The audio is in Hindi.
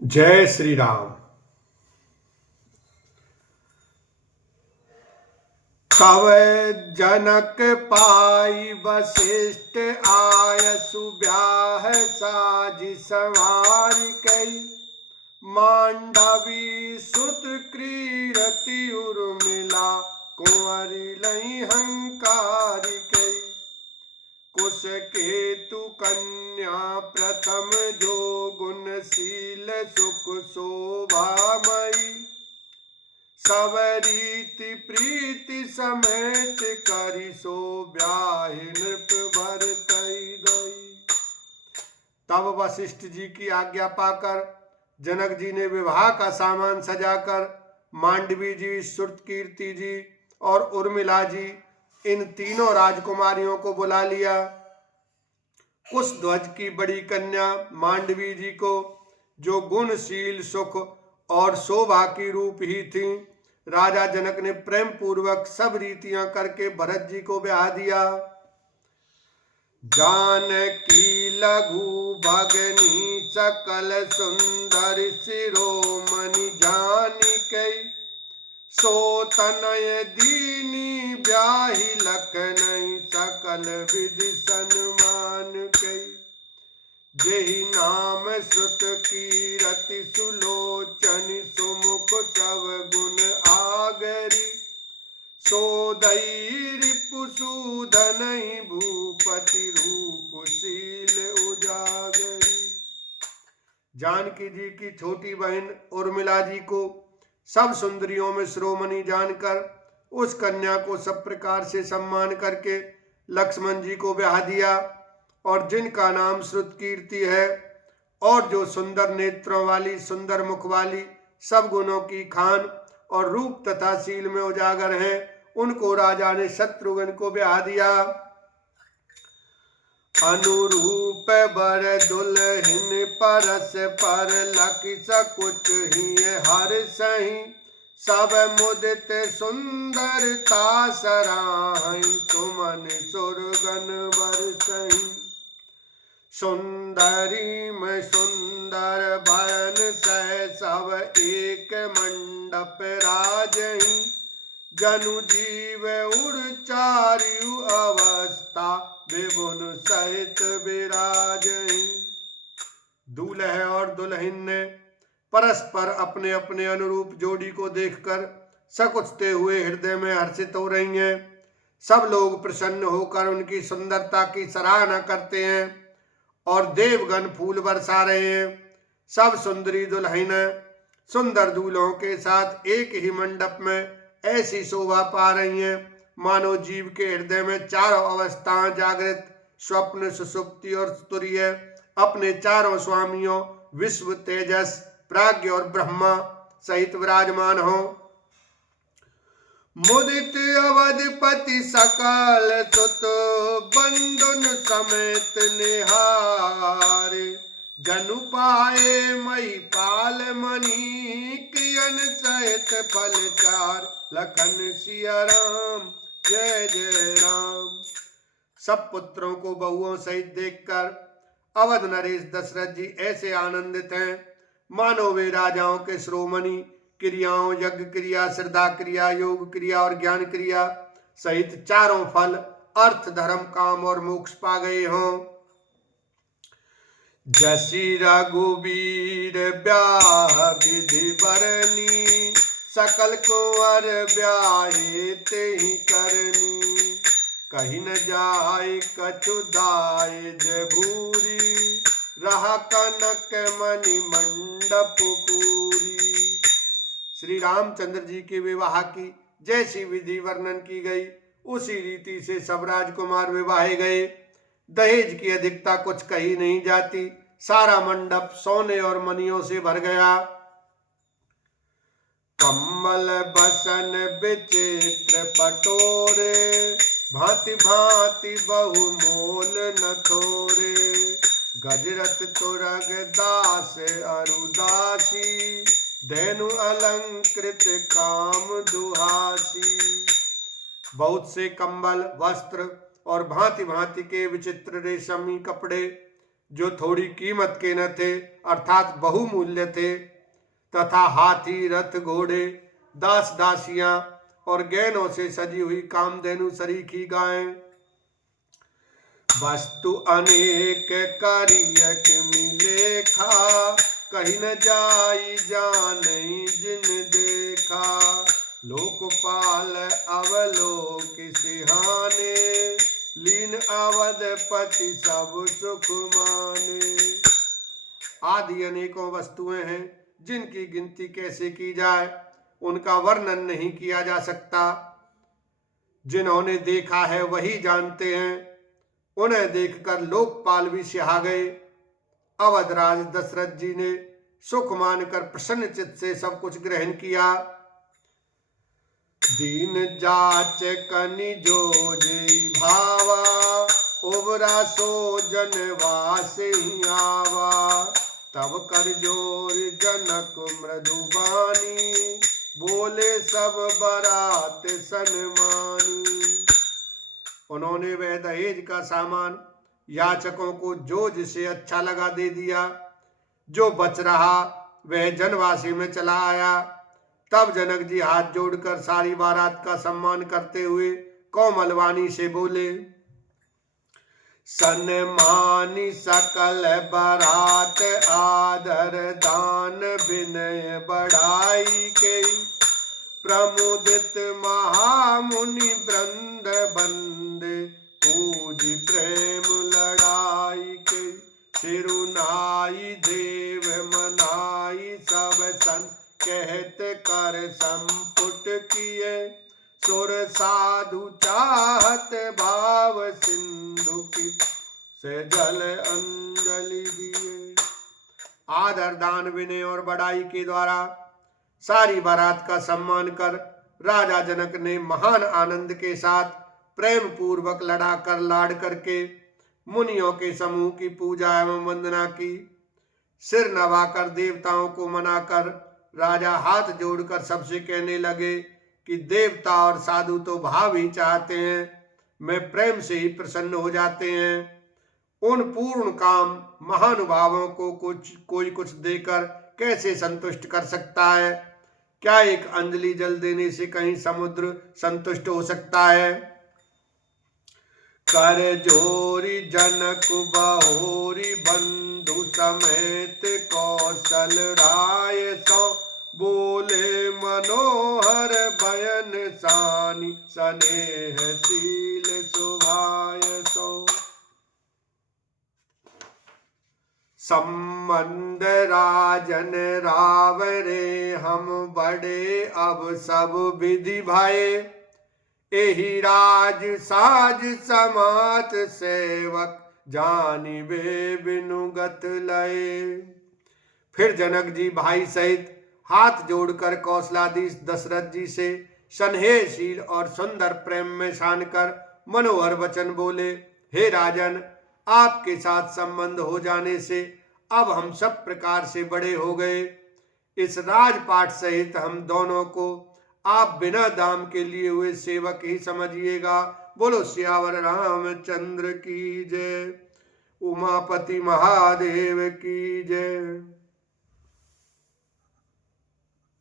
जय श्री राम। कव जनक पाई वशिष्ठ आय सुब्याह साजी संवार कई। मांडवी सुत क्रीरति उर्मिला कुंवरी लई हंकारी कई। कुश केतु कन्या प्रथम जो गुणशील सुख शोभामयी। सब रीति प्रीति समेत करी सो ब्याहि नृप भरतई दई। तब वशिष्ठ जी की आज्ञा पाकर जनक जी ने विवाह का सामान सजाकर मांडवी जी, श्रुतकीर्ति जी और उर्मिला जी, इन तीनों राजकुमारियों को बुला लिया। कुशध्वज की बड़ी कन्या मांडवी जी को, जो गुणशील सुख और शोभा की रूप ही थी, राजा जनक ने प्रेम पूर्वक सब रीतियां करके भरत जी को ब्याह दिया। जानकी लघु भगनी सकल सुंदर शिरोमणि जानिकै। सो तनय दीनी ब्याहि लखनई सकल विधि सन्मान कई। जेहि नाम श्रुत कीरति सुलोचन सुमुख सब गुण आगरी। सो दई रिपुसूदनहि भूपति रूपशील उजागरी। जानकी जी की छोटी बहन उर्मिला जी को सब सुंदरियों में शिरोमणि जानकर उस कन्या को सब प्रकार से सम्मान करके लक्ष्मण जी को ब्याह दिया। और जिनका नाम श्रुतकीर्ति है और जो सुंदर नेत्रों वाली, सुंदर मुख वाली, सब गुणों की खान और रूप तथा शील में उजागर हैं, उनको राजा ने शत्रुघ्न को ब्याह दिया। अनुरूप बर दुल्हन परस पर लखि सकुच ही हर सही। सब मुदित सुंदरता सराहि सुमन सुरगन बरसहि। सुंदरी में सुंदर भयन सह सब एक मंडप राजहि। जनु जीव उर्चार्यु अवस्था विभुन सहित विराजहि। दूल्हे और दुल्हन ने परस्पर अपने अपने अनुरूप जोड़ी को देखकर सकुचते हुए हृदय में हर्षित हो रही हैं। सब लोग प्रसन्न होकर उनकी सुंदरता की सराहना करते हैं और देवगण फूल बरसा रहे हैं। सब सुंदरी दुल्हन सुंदर दूल्हों के साथ एक ही मंडप में ऐसी शोभा पा रही हैं मानो जीव के हृदय में चारों अवस्थाएं जागृत, स्वप्न, सुषुप्ति और तुरीय अपने चारों स्वामियों विश्व, तेजस, प्राज्ञ और ब्रह्मा सहित विराजमान हो। मुदित अवधपति सकल सुत बंधुन समेत निहारे। जनु पाए मई पाल मणि कियन सहित फल चार। लखन सिया राम जय जय राम। सब पुत्रों को बहुओं सहित देखकर अवध नरेश दशरथ जी ऐसे आनंदित हैं मानो वे राजाओं के शिरोमणि क्रियाओं, यज्ञ क्रिया, श्रद्धा क्रिया, योग क्रिया और ज्ञान क्रिया सहित चारों फल अर्थ, धर्म, काम और मोक्ष पा गए हों। जसी रघुवीर ब्याह विधि बरनी। सकल कुंवर ब्याहे तेहि करनी। कहीं न जाए कछु दायज भूरी। रहा कनक मणि मंडप पूरी। श्री रामचंद्र जी के विवाह की जैसी विधि वर्णन की गई उसी रीति से सब राजकुमार विवाहे गए। दहेज की अधिकता कुछ कही नहीं जाती। सारा मंडप सोने और मणियों से भर गया। कम्बल बसन विचित्र पटोरे। भांति भांति बहुमोल न थोरे। गजरत तुरग दास अरुदासी। धेनु अलंकृत काम दुहासी। बहुत से कंबल, वस्त्र और भांति भांति के विचित्र रेशमी कपड़े जो थोड़ी कीमत के न थे अर्थात बहुमूल्य थे, तथा हाथी, रथ, घोड़े, दास दासियां और गहनों से सजी हुई कामधेनु सरीखी गायें। वस्तु अनेक करियक मिले खा, कहीं न जाई जानई जिन देखा। लोकपाल अवलोक सिहाने, लीन अवधपति सब सुख माने। आदि अनेकों वस्तुएं हैं जिनकी गिनती कैसे की जाए, उनका वर्णन नहीं किया जा सकता। जिन्होंने देखा है वही जानते हैं। उन्हें देखकर लोकपाल भी सिहा गए। अवधराज दशरथ जी ने सुख मानकर प्रसन्न चित्त से सब कुछ ग्रहण किया। दीन जाच कनि जो जय भावा, उबरा सो जनवास आवा। तब कर जोर जनक मृदुबानी, बोले सब बरात सन्मानी। उन्होंने वह दहेज का सामान याचकों को जो जिसे अच्छा लगा दे दिया। जो बच रहा वह जनवासी में चला आया। तब जनक जी हाथ जोड़कर सारी बारात का सम्मान करते हुए कोमल वाणी से बोले, सन्मानी सकल बारात आदर दान विनय बढ़ाई के। प्रमुदित महामुनि वृंद बंदे, पूज प्रेम लड़ाई के। सिरुनाई देव मनाई सब सन, कहत कर संपुट किए। सुर साधु चाहत भाव सिंधु की, से जल अंजलि दिए। आदर दान विनय और बढ़ाई के द्वारा सारी बारात का सम्मान कर राजा जनक ने महान आनंद के साथ प्रेम पूर्वक लड़ा कर लाड़ करके मुनियों के समूह की पूजा एवं वंदना की। सिर नवाकर देवताओं को मनाकर राजा हाथ जोड़कर सबसे कहने लगे कि देवता और साधु तो भाव ही चाहते हैं, मैं प्रेम से ही प्रसन्न हो जाते हैं। उन पूर्ण काम महानुभावों को कोई कुछ देकर कैसे संतुष्ट कर सकता है? क्या एक अंजलि जल देने से कहीं समुद्र संतुष्ट हो सकता है? कर जोरी जनक बहोरी, बंधु समेत कौशल राय सो। बोले मनोहर बयन सानी, स्नेहशील सुभाय सो। संबंध राजन रावरे, हम बड़े अब सब विधि भाए। एहि राज साज समात सेवक, जानी वे बिनुगत लय। फिर जनक जी भाई सहित हाथ जोड़कर कौशलाधीश दशरथ जी से स्नेहशील और सुंदर प्रेम में छानकर मनोहर वचन बोले, हे राजन, आपके साथ संबंध हो जाने से अब हम सब प्रकार से बड़े हो गए। इस राजपाट सहित हम दोनों को आप बिना दाम के लिए हुए सेवक ही समझिएगा। बोलो सियावर रामचंद्र की जय। उमापति महादेव की जय।